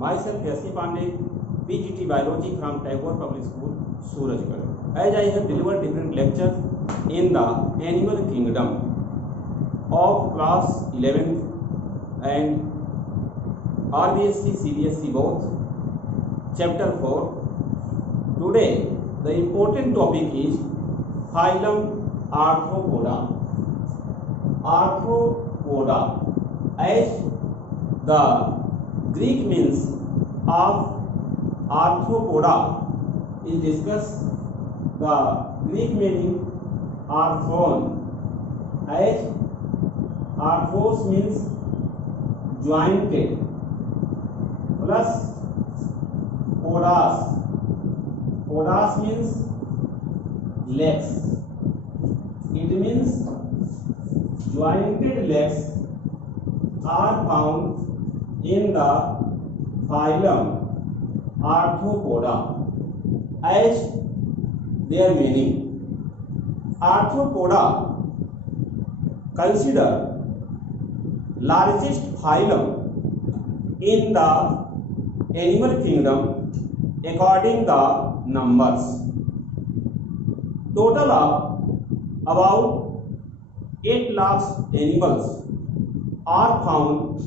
Myself S.C. Pandey, PGT Biology from Tagore Public School, Surajgarh. As I have delivered different lectures in the animal kingdom of class 11th and RBSC, CBSC both, chapter 4. Today the important topic is phylum Arthropoda. Arthropoda, as the Greek means of arthropoda is discussed. The Greek meaning arthron, as arthros means jointed, plus podas, podas means legs. It means jointed legs are found in the phylum Arthropoda. As their meaning, Arthropoda consider largest phylum in the animal kingdom according the numbers. Total of about 8 lakhs animals are found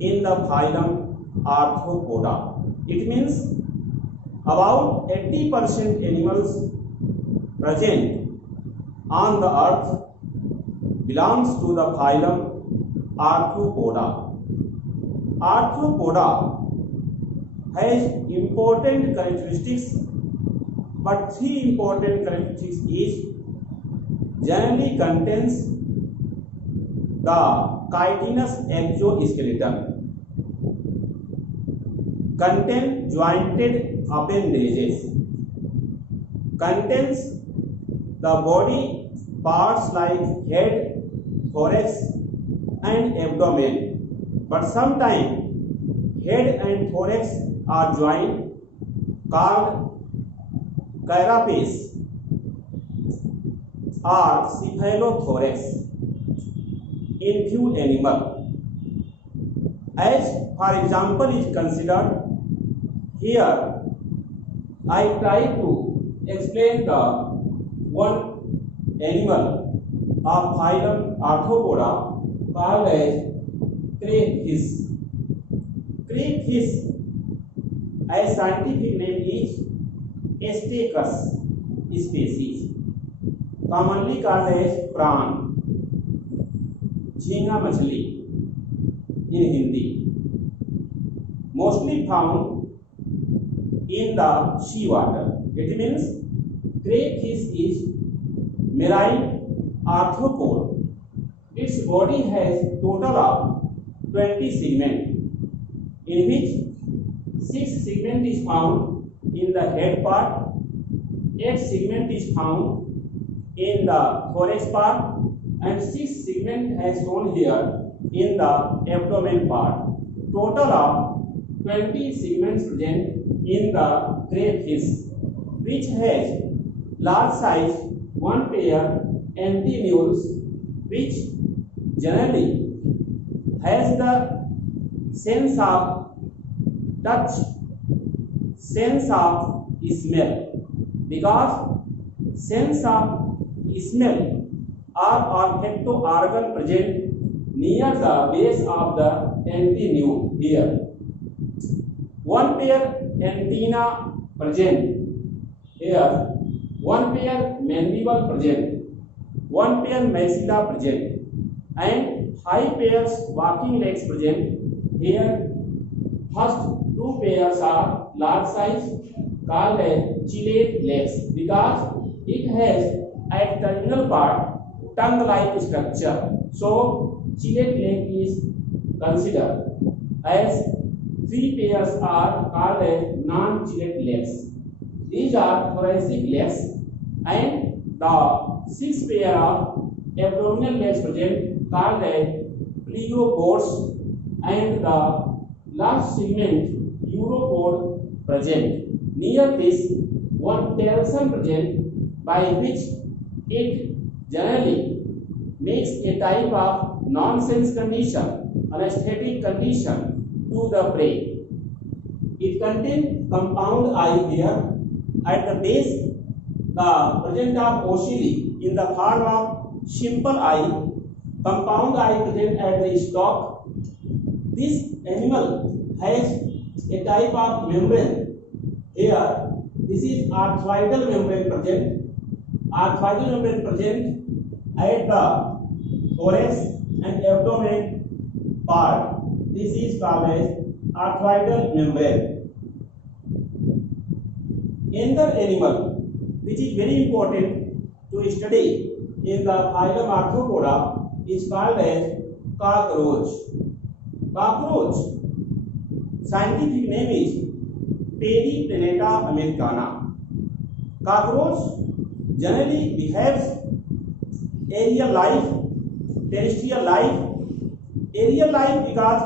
in the phylum Arthropoda. It means about 80% animals present on the earth belongs to the phylum Arthropoda. Arthropoda has important characteristics, but 3 important characteristics is generally contains the chitinous exoskeleton, contain jointed appendages, contains the body parts like head, thorax and abdomen, but sometimes head and thorax are joined, called carapace or cephalothorax in few animals. As for example is considered, here I try to explain the one animal of phylum Arthropoda called as crayfish. Crayfish, as scientific name is Astacus species, commonly called as prawn, झींगा मछली in Hindi, mostly found in the sea water. It means crayfish is marine arthropod. Its body has total of 20 segments, in which 6 segment is found in the head part, 8 segment is found in the thorax part, and 6 segment has shown here in the abdomen part. Total of 20 segments present in the crayfish, which has large size 1 pair antennules, which generally has the sense of touch, sense of smell, because sense of smell or olfacto organ present near the base of the antennule here. 1 pair antenna present here, 1 pair mandible present, 1 pair maxilla present, and 5 pairs walking legs present here. First 2 pairs are large size, called as ciliate legs, because it has at terminal part tongue-like structure. So ciliate leg is considered. As 3 pairs are called as non-ciliate legs. These are thoracic legs, and the 6 pair of abdominal legs present called as pleopods, and the last segment uropod present. Near this, 1 telson present, by which it generally makes a type of nonsense condition, anesthetic condition to the prey. it contains compound eye here. At the base, the present of ocelli in the form of simple eye. Compound eye present at the stalk. This animal has a type of membrane. Here, this is arthroidal membrane present. Arthroidal membrane present at the thorax and abdomen part. This is called as arthroidal membrane. Another animal which is very important to study in the phylum Arthropoda is called as cockroach. Cockroach scientific name is Periplaneta americana. Cockroach generally behaves aerial life, terrestrial life. Aerial life because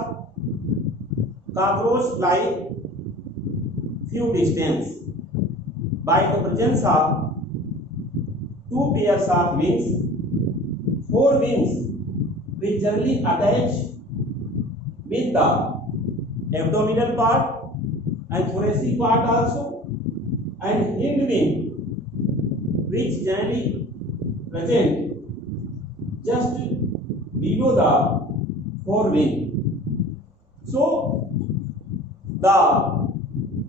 cockroach fly few distance by the presence of two pairs of wings, four wings which generally attach with the abdominal part and thoracic part also, and hind wing which generally present just below the forewing. So the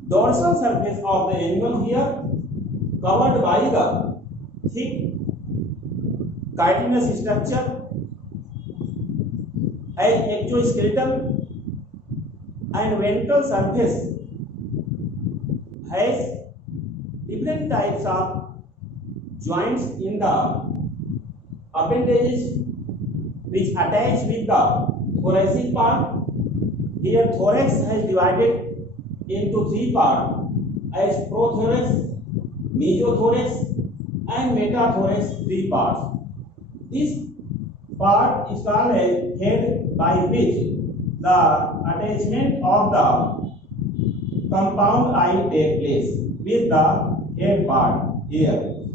dorsal surface of the animal here covered by the thick chitinous structure as exoskeleton, and ventral surface has different types of joints in the appendages which attach with the thoracic part. Here thorax has divided into three parts as prothorax, mesothorax and metathorax, three parts. This part is called as head, by which the attachment of the compound eye take place with the head part here.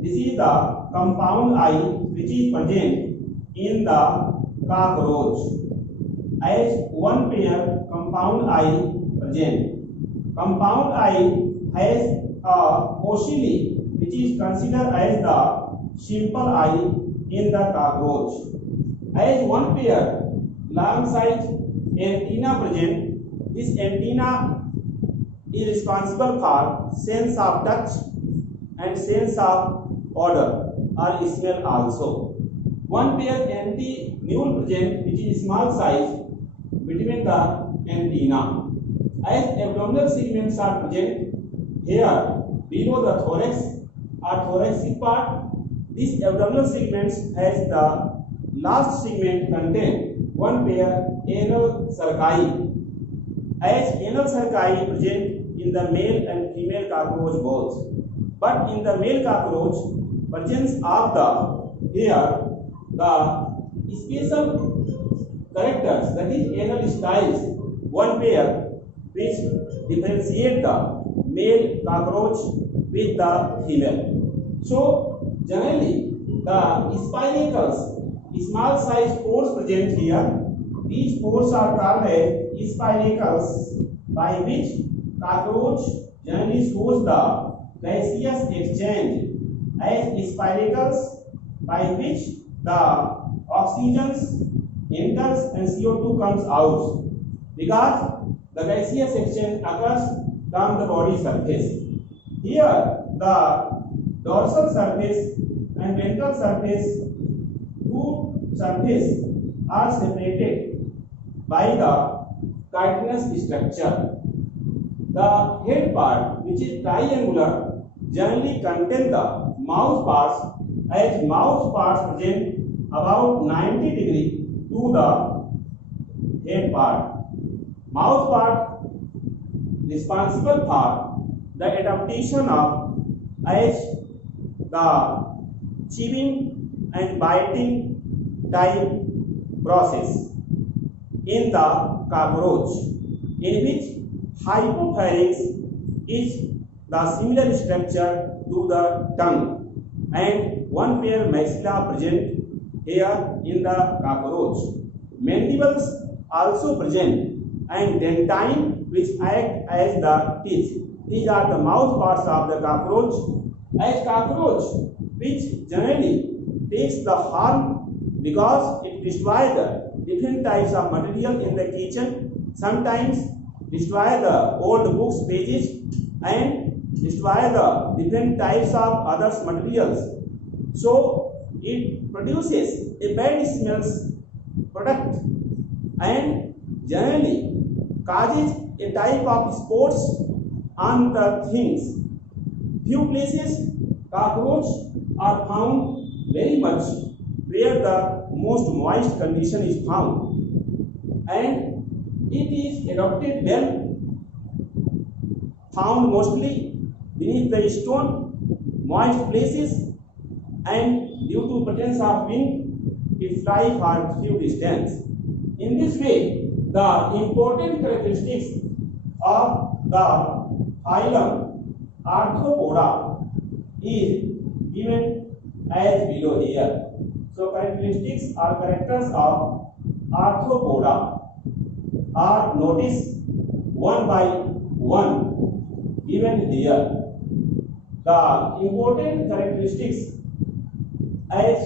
This is the compound eye which is present in the cockroach as one pair compound eye present. Compound eye has a ocelli which is considered as the simple eye in the cockroach. As one pair long size antenna present. This antenna is responsible for sense of touch and sense of odor or smell also. One pair antennae present which is small size between the antenna. As abdominal segments are present here below the thorax or thoracic part. This abdominal segments has the last segment contain one pair anal cerci. As anal cerci present in the male and female cockroach both, but in the male cockroach presence of the here the special characters, that is anal styles, one pair which differentiate the male cockroach with the female. So generally the spinacles, small size pores present here. These pores are called as spinacles, by which cockroach generally shows the gaseous exchange as spinacles, by which the oxygen enters and CO2 comes out, because the gaseous exchange occurs from the body surface. Here the dorsal surface and ventral surface, two surface are separated by the chitinous structure. The head part, which is triangular, generally contain the mouth parts, as mouth parts present about 90 degree to the head part. Mouth part responsible for the adaptation of as the chewing and biting type process in the cockroach, in which hypopharynx is the similar structure to the tongue, and one pair maxilla present here in the cockroach. Mandibles also present and dentine which act as the teeth. These are the mouth parts of the cockroach. As cockroach, which generally takes the harm because it destroys the different types of material in the kitchen, sometimes destroy the old books pages and destroy the different types of other materials. So it produces a bad smells product and generally causes a type of spots on the things. Few places cockroach are found very much where the most moist condition is found, and it is adopted well found mostly beneath the stone, moist places, and due to presence of wind, it flies for few distance. In this way, the important characteristics of the phylum Arthropoda is given as below here. So characteristics or characters of Arthropoda are noticed one by one given here. The important characteristics as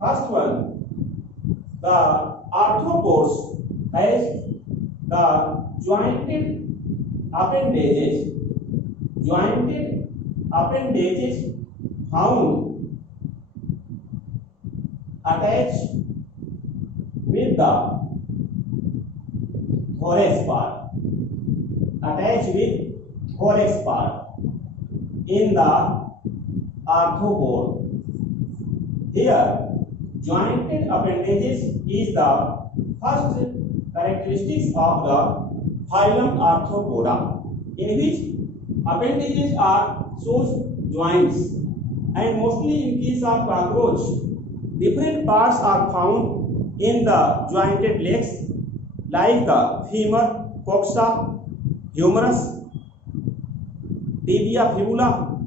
first one, the arthropods has the jointed appendages found attached with the thorax part, in the arthropod. Here, jointed appendages is the first characteristics of the phylum Arthropoda, in which appendages are shows joints, and mostly in case of cockroach, different parts are found in the jointed legs, like the femur, coxa, humerus, tibia, fibula,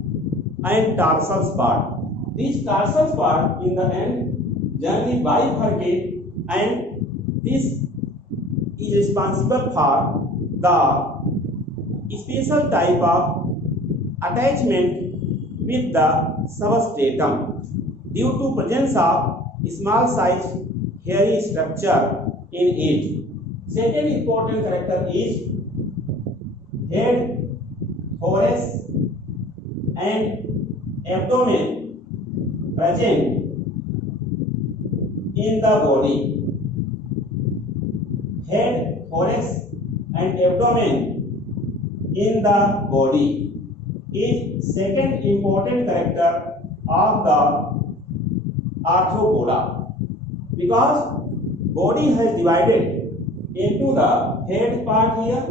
and tarsal part. These tarsal part in the end generally bifurcate, and this is responsible for the special type of attachment with the substratum due to presence of small size hairy structure in it. Second important character is head, thorax, and abdomen present in the body. Head, thorax, and abdomen in the body is second important character of the arthropoda, because body has divided into the head part here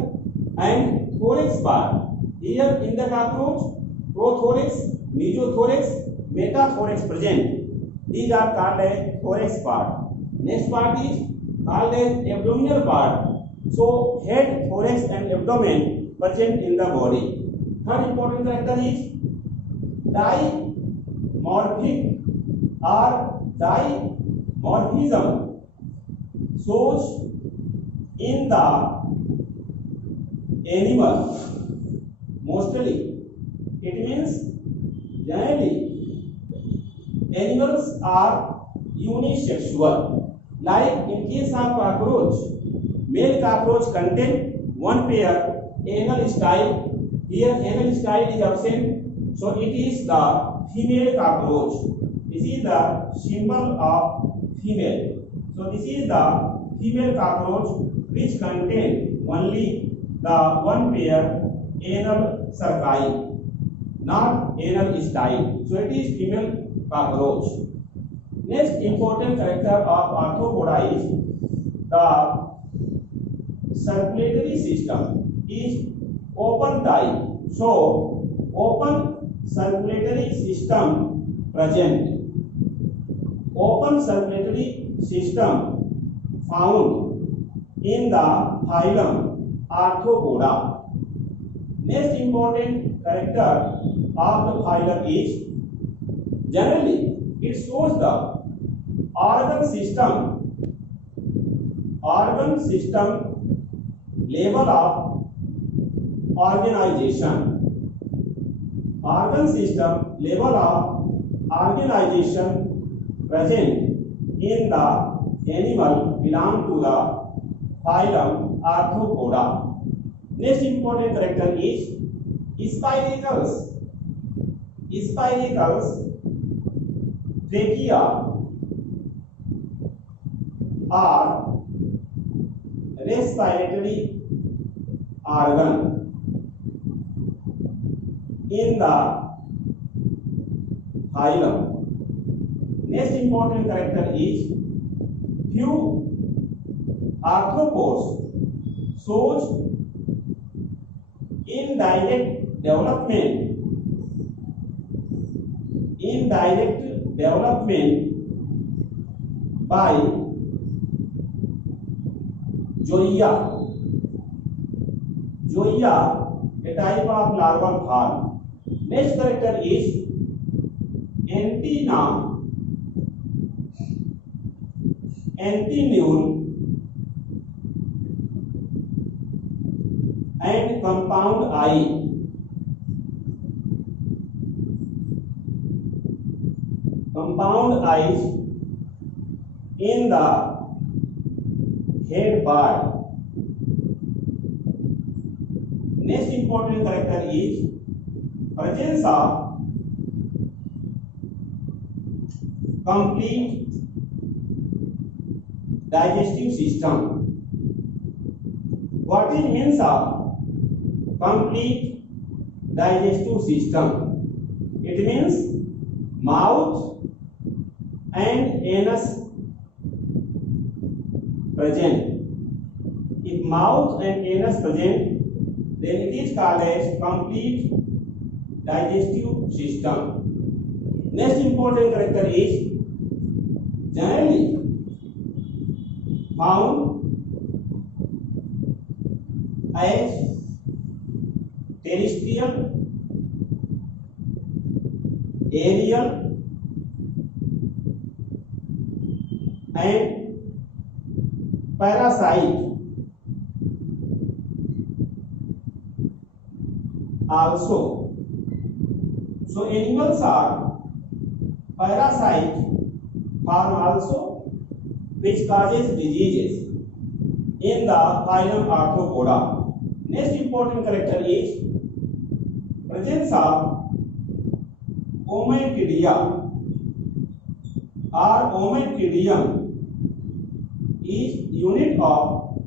and thorax part. Here in the cockroach, prothorax, mesothorax, metathorax present. These are called as thorax part. Next part is called as abdominal part. So head, thorax, and abdomen present in the body. Third important character is dimorphic or dimorphism shows in the animal. Mostly, it means generally animals are unisexual. Like in case of cockroach, male cockroach contain one pair anal style. Here anal style is absent, so it is the female cockroach. This is the symbol of female. So this is the female cockroach which contain only the one pair anal cerci, not anal style. So it is female cockroach. Next important character of arthropoda is the circulatory system is open type. So open circulatory system present. Open circulatory system found in the phylum Arthropoda. Next important character of the phylum is generally it shows the organ system level of organization. Organ system, level of organization present in the animal belong to the phylum Arthropoda. Next important character is spiracles. Spiracles, trachea are respiratory organ in the phylum. Next important character is few arthropods shows indirect development by zoea, a type of larval form. Next character is antennae and compound eye. Compound eyes in the head part. Next important character is presence of complete digestive system. What is means of complete digestive system? It means mouth and anus present. If mouth and anus present, then it is called as complete digestive system. Next important character is generally found as terrestrial, aerial and parasite also. So animals are parasite form also, which causes diseases in the phylum Arthropoda. Next important character is presence of ommatidia or ommatidium is unit of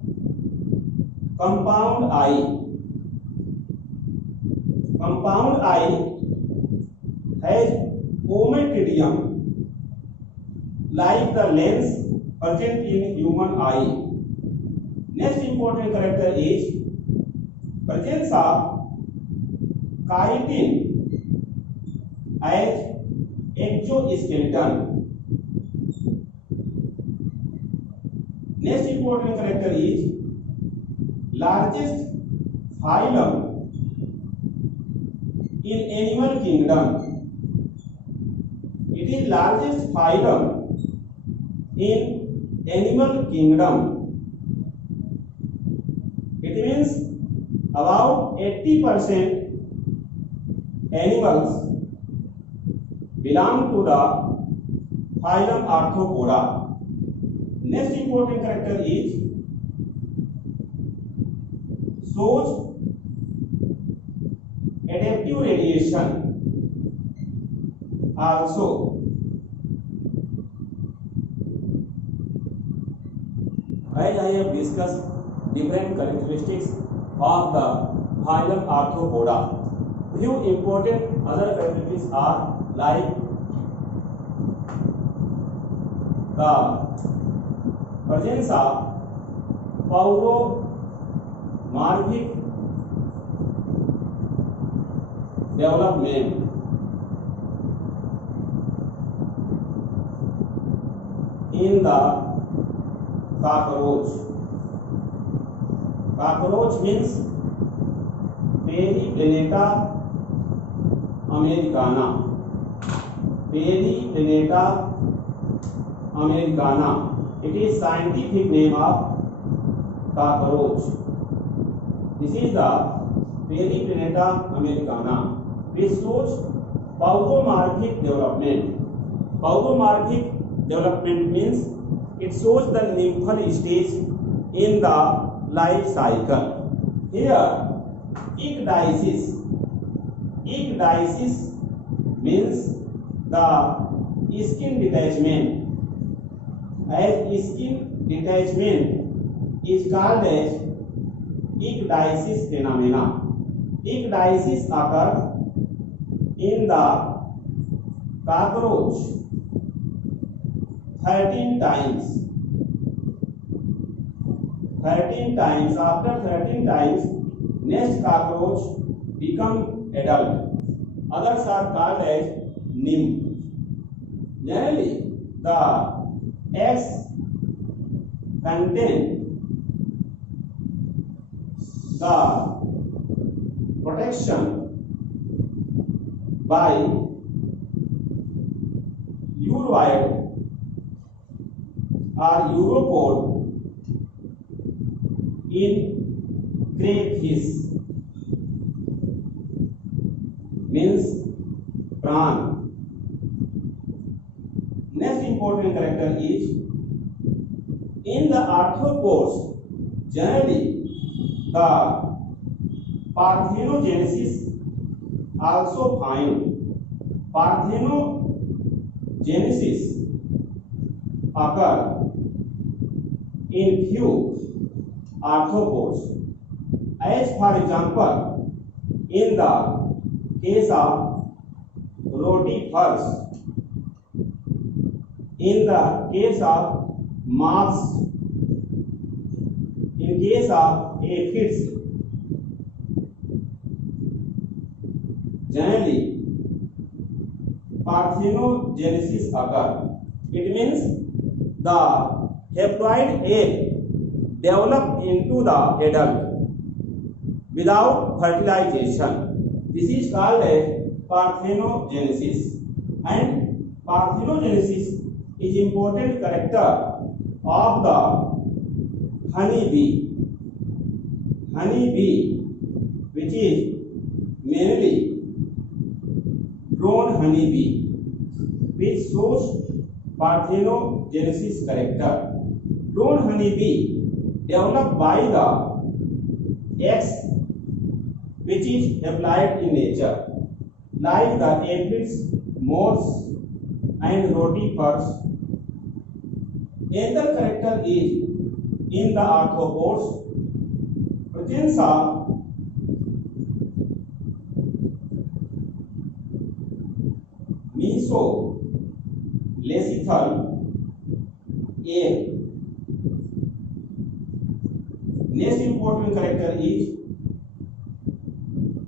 compound eye. Compound eye has ommatidium like the lens present in human eye. Next important character is presence of chitin as exoskeleton. Next important character is largest phylum in animal kingdom. It is largest phylum in animal kingdom. It means about 80% animals belong to the phylum Arthropoda. Next important character is shows adaptive radiation also. As I have discussed different characteristics of the phylum Arthropoda, few important other characteristics are like the presence of pauromorphic development. In the cockroach. Cockroach means Periplaneta americana. Periplaneta americana. It is scientific name of cockroach. This is the Periplaneta americana, which shows paugomorphic development. Paugomorphic development means it shows the nymphal stage in the life cycle. Here, ecdysis means the skin detachment. As skin detachment is called as ecdysis phenomena. Ecdysis occurs in the cockroach 13 times. 13 times. After 13 times, next cockroach become adult. Others are called as nymph. Generally, the eggs contain the protection by uroid or uropod in crayfish, means prawn. Next important character is in the arthropods. Generally, the parthenogenesis also found. Parthenogenesis occur in few arthropods, as for example in the case of rotifers, in the case of moths, in case of aphids. Generally, parthenogenesis occur. It means the haploid egg develop into the adult without fertilization. This is called as parthenogenesis. And parthenogenesis is important character of the honeybee. Honeybee, which is mainly drone honeybee, which shows parthenogenesis character. Drone honeybee developed by the eggs which is applied in nature, like the aphids, moths, and rotifers. Another character is in the arthropods, presence of mesolacethal egg. Next important character is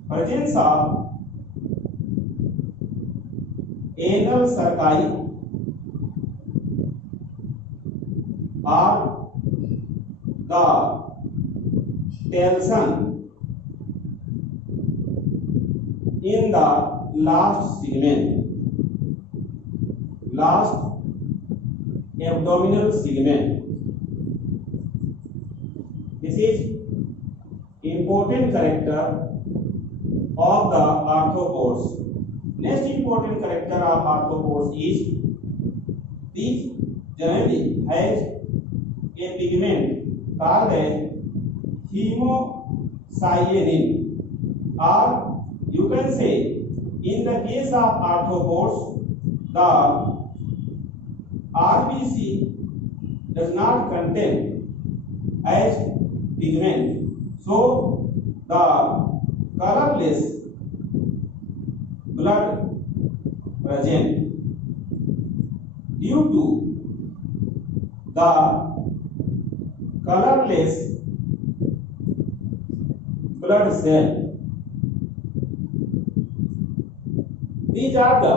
presence of anal cerci or the telson in the last abdominal segment. This is important character of the arthropods. Next important character of arthropods is this generally has a pigment called as hemocyanin, or you can say in the case of arthropods the RBC does not contain as pigment, so the colorless blood present due to the colorless blood cell. These are the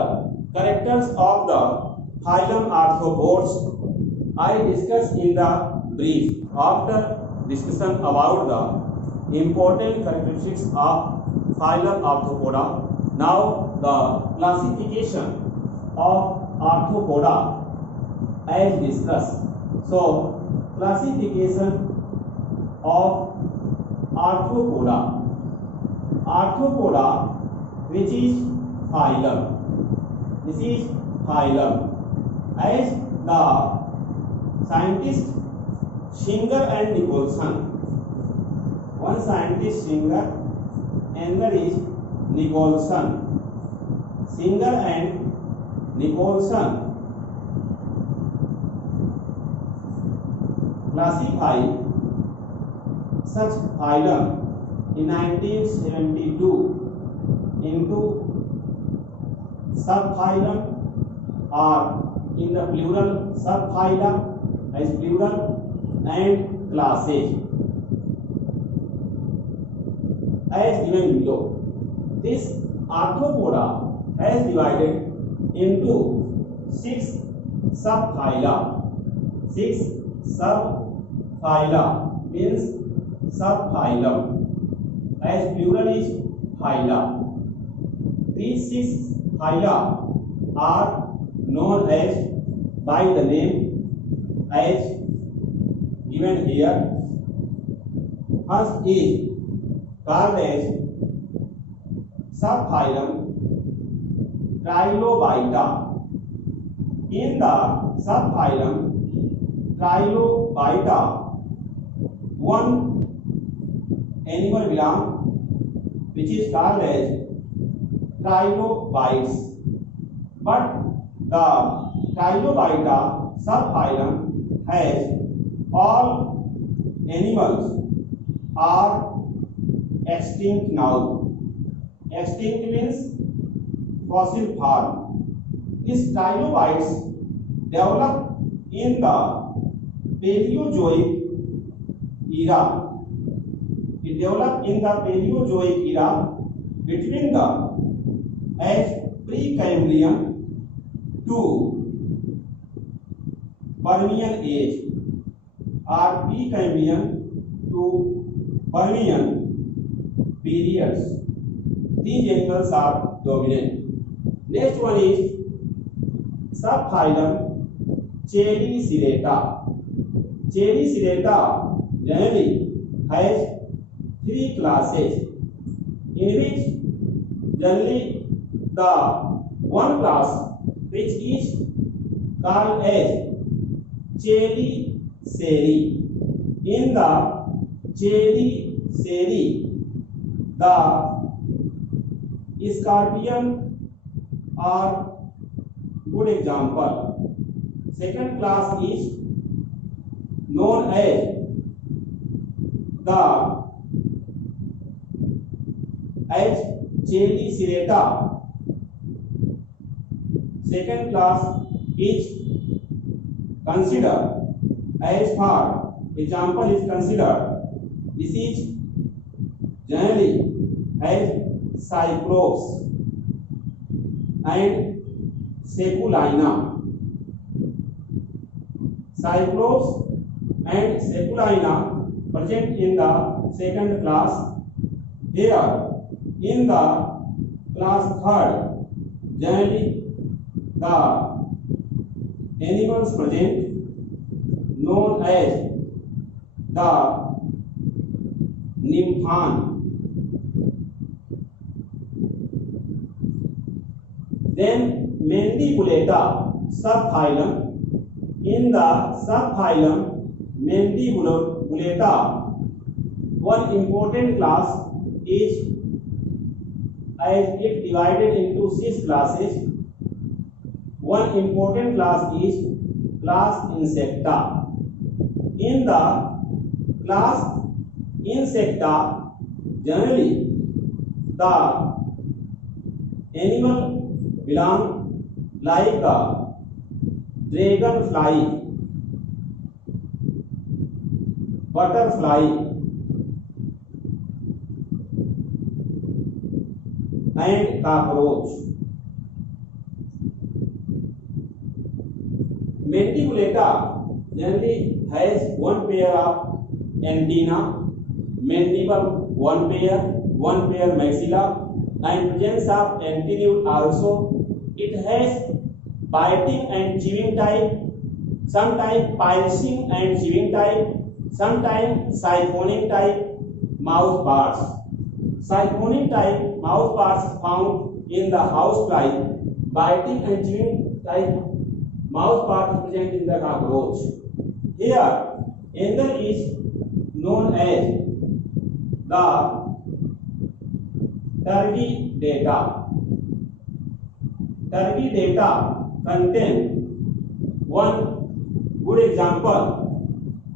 characters of the phylum Arthropods. I discussed in the brief. After discussion about the important characteristics of phylum Arthropoda, now the classification of Arthropoda as discussed. So classification of arthropoda. Arthropoda, which is phylum. This is phylum. As the scientist Singer and Nicholson, one scientist Singer, another is Nicholson. Singer and Nicholson classified such phylum in 1972 into subphylum, or in the plural subphyla as plural, and classes as given below. This arthropoda has divided into 6 subphyla. 6 subphyla means subphylum, as plural is phyla. These 6 phyla are known as by the name as given here. First is called as subphylum Trilobita. In the subphylum Trilobita, one animal belongs, which is called as trilobites. But the Trilobita subphylum has all animals are extinct now. Extinct means fossil form. These trilobites developed in the Paleozoic era. It developed in the Paleozoic era between the Precambrian to Permian age, or Precambrian to Permian periods. These animals are dominant. Next one is subphylum Cheliceratta. Cheliceratta generally has 3 classes, in which generally the one class which is called as Chelicerae. In the Chelicerae, the scorpion are good example. Second class is known as Cheliceratta. Second class is considered as for example is considered. This is generally as Cyclops and Seculina. Cyclops and Seculina present in the second class. Here in the class third, generally the animals present known as the Nymphaeon. Then Mandibulata subphylum. In the subphylum Mandibulata, one important class is, as it divided into 6 classes. One important class is class Insecta. In the class Insecta, generally the animal belong like dragonfly, butterfly, and cockroach. Mandibulata generally has one pair of antenna, mandible one pair maxilla, and presence of antennae also. It has biting and chewing type, sometimes piercing and chewing type, sometimes siphoning type, mouth parts. Siphonic type mouth parts found in the housefly. Biting and chewing type mouth part present in the cockroach. Here, another is known as the Turgidata. Turgidata contain one good example,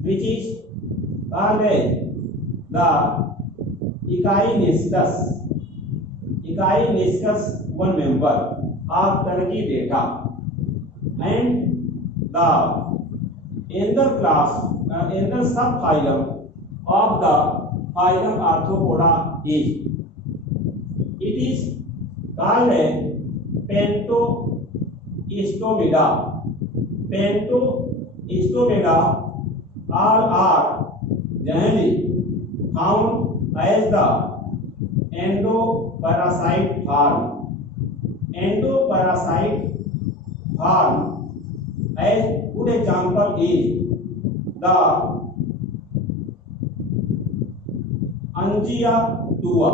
which is called as the Echinuscus. Echinuscus, one member of Turgidata, and the another class, another subphylum of the phylum Arthropoda is. It is called as Pentostomida. Pentostomida are generally found as the endoparasite form. Endoparasite form, as good example is the Ungia tua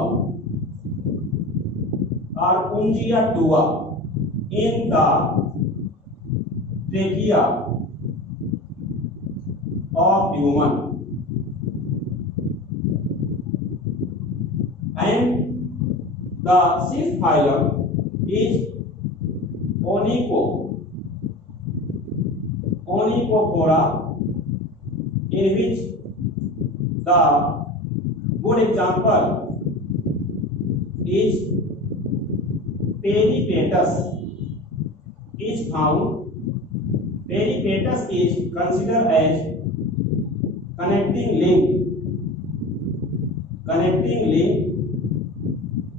or Ungia tua in the trachea of human, and the sixth phylum is Onychophora, in which the good example is Peripatus is found. Peripatus is considered as connecting link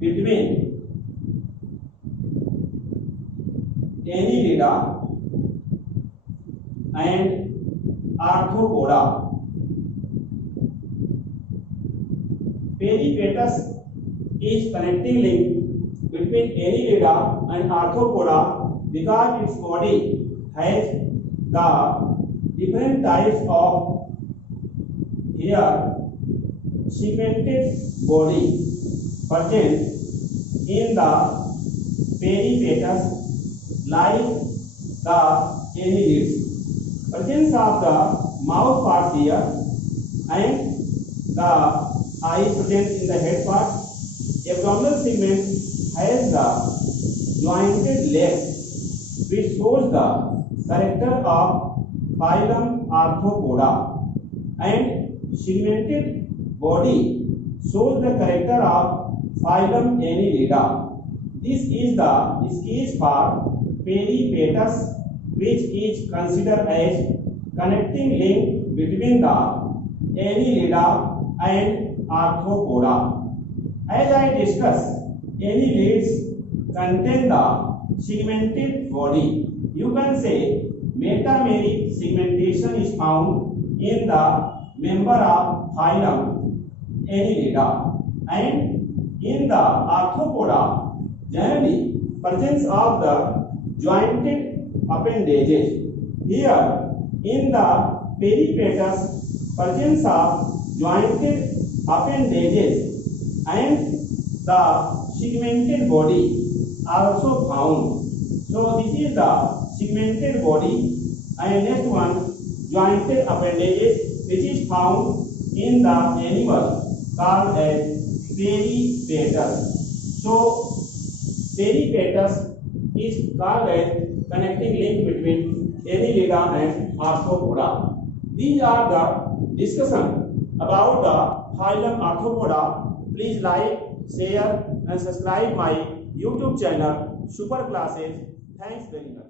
between Annelida and Arthropoda. Peripatus is connecting link between Annelida and Arthropoda because its body has the different types of here segmented body present in the peripatus like the annelids. Presence of the mouth part here and the eye present in the head part. Abdominal segment has the jointed leg, which shows the character of phylum Arthropoda, and segmented body shows the character of phylum Annelida. This is the sketch for peripatus, which is considered as connecting link between the Annelida and Arthropoda. As I discussed, annelids contain the segmented body. You can say metameric segmentation is found in the member of phylum Annelida, and in the Arthropoda generally presence of the jointed appendages. Here in the peripatus presence of jointed appendages and the segmented body also found. So this is the segmented body, and next one jointed appendages, which is found in the animal called as peripatus. So peripatus is called as connecting link between Annelida and Arthropoda. These are the discussion about the phylum Arthropoda. Please like, share and subscribe my YouTube channel Super Classes. Thanks very much.